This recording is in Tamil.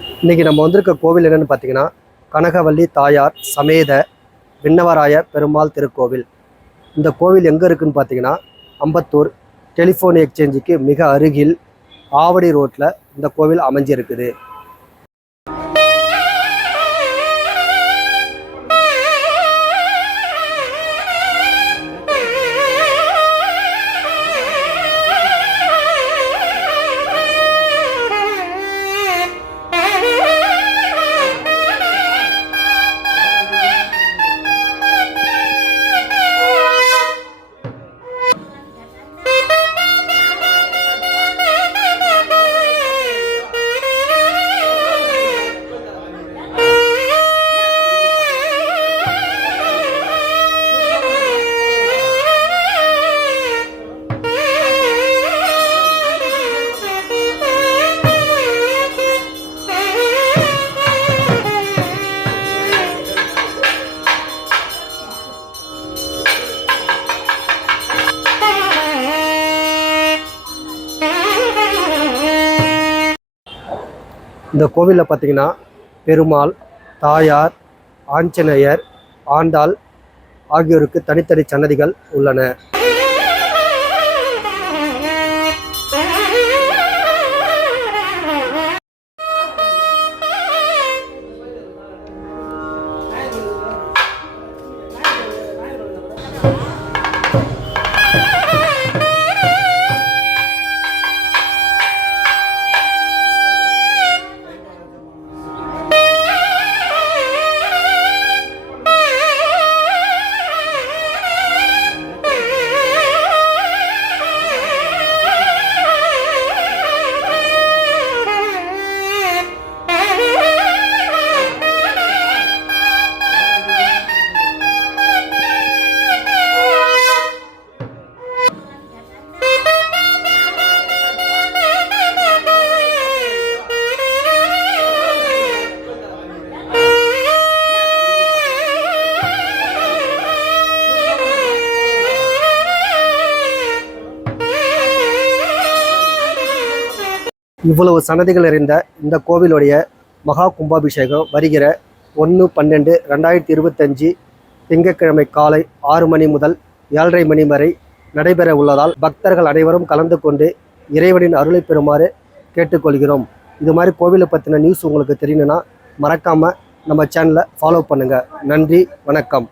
இன்றைக்கி நம்ம வந்திருக்க கோவில் என்னென்னு பார்த்தீங்கன்னா கனகவல்லி தாயார் சமேத விண்ணவராய பெருமாள் திருக்கோவில். இந்த கோவில் எங்கே இருக்குதுன்னு பார்த்தீங்கன்னா அம்பத்தூர் டெலிஃபோன் எக்ஸ்சேஞ்சுக்கு மிக அருகில் ஆவடி ரோட்டில் இந்த கோவில் அமைஞ்சிருக்குது. இந்த கோவிலில் பார்த்தீங்கன்னா பெருமாள், தாயார், ஆஞ்சநேயர், ஆண்டாள் ஆகியோருக்கு தனித்தனி சன்னதிகள் உள்ளன. இவ்வளவு சன்னதிகள் நிறைந்த இந்த கோவிலுடைய மகா கும்பாபிஷேகம் வருகிற 1/12/2025 திங்கட்கிழமை காலை 6 மணி முதல் 7:30 மணி வரை நடைபெற உள்ளதால் பக்தர்கள் அனைவரும் கலந்து கொண்டு இறைவனின் அருளை பெறுமாறு கேட்டுக்கொள்கிறோம். இது மாதிரி கோவிலை பற்றின நியூஸ் உங்களுக்கு தெரியணுன்னா மறக்காமல் நம்ம சேனலை ஃபாலோ பண்ணுங்கள். நன்றி, வணக்கம்.